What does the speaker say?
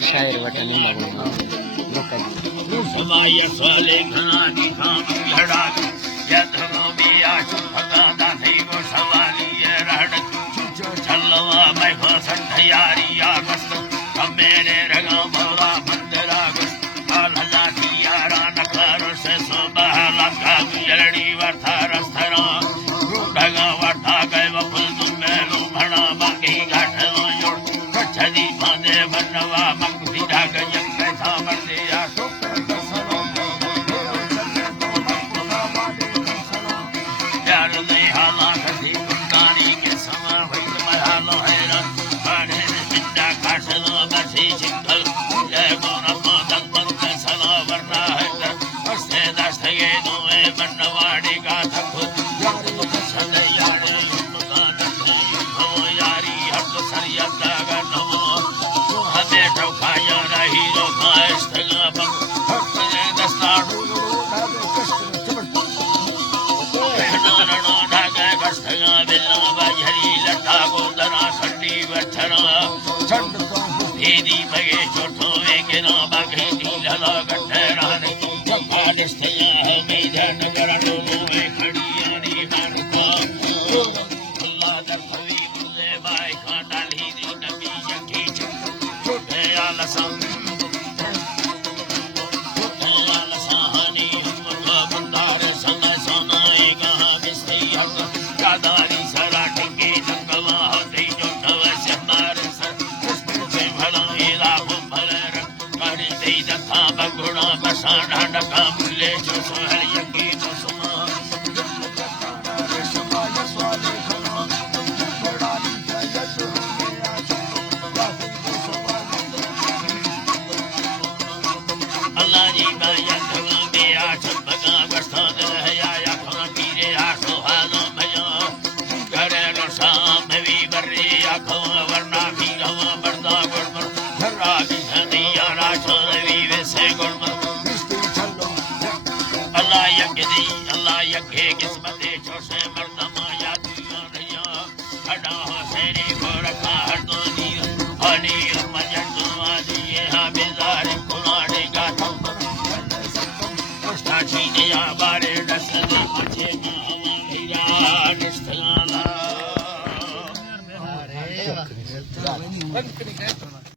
शायर वटन समाय स्वाले घना दिखाम झड़ा यधनो बियाशु भगादा थैगो सवाली रड चुचो छलवा मैं फसन तैयारी आगस्त मेरे रगा भरा मंदरा गस्त काल हजा की यारा नकार से सुबह लगा जलड़ी वर्था रस्तरा रूढ़गा वर्था गए वफल तुम मेलो भड़ा बाकी घाट लो जोड़ कच्छदी बांधे बनवा मंगती ढाक जंग कैसा बंदे आशो यार नहीं हाला कसी कुंडानी के समा वैद महालो हैरान आने बिंदा काशलो बसी चिंतल ये गोना मादल बंद सला वरना है हस्ते दस्ते ये दोए बनवाड़ी का थको यार तो सदे यार मुका दखो हो यारी हट सरिया दागा नमो तो हमें ठोकाया रही रो खाएस तगा बंग हस्ते दस्ताड़ू दीदी बगे छोटो वेगेना बगे नीला गठरा ने जपादिस्तया है मेजन करनो में खड़ियानी मानता अल्लाह दर फवी मुझे भाई कांटा ली दी नबी यकी छोटे आलसम आलसानी हमका बंदार सना सनाएगा बिस्तिया कादारी सरा टिके जंगवा होते जो नवस मार सर से भला इला भर करी दे दथा बगुणा बसाना डका मुले जो सोहर यकी जो सुमा अल्लाह जी का यंत्र में आशा बगा बसा है या खाना पीरे आशो हालो भया करे नो शाम भी बर्रे आखो वरना भी हवा बरदा गुड़मर धरा भी हदिया राशो भी वैसे गुड़मर अल्लाह यज्ञ किस्मत छोसे मर्दमा यादियां रहिया खड़ा हो सेरी को रखा हर दो नीर हनी मजन दुआदी हा बेजार कुलाड़े का थंबर उस्ताची ने या बारे दसन मुझे मामा हीरा निस्तलाला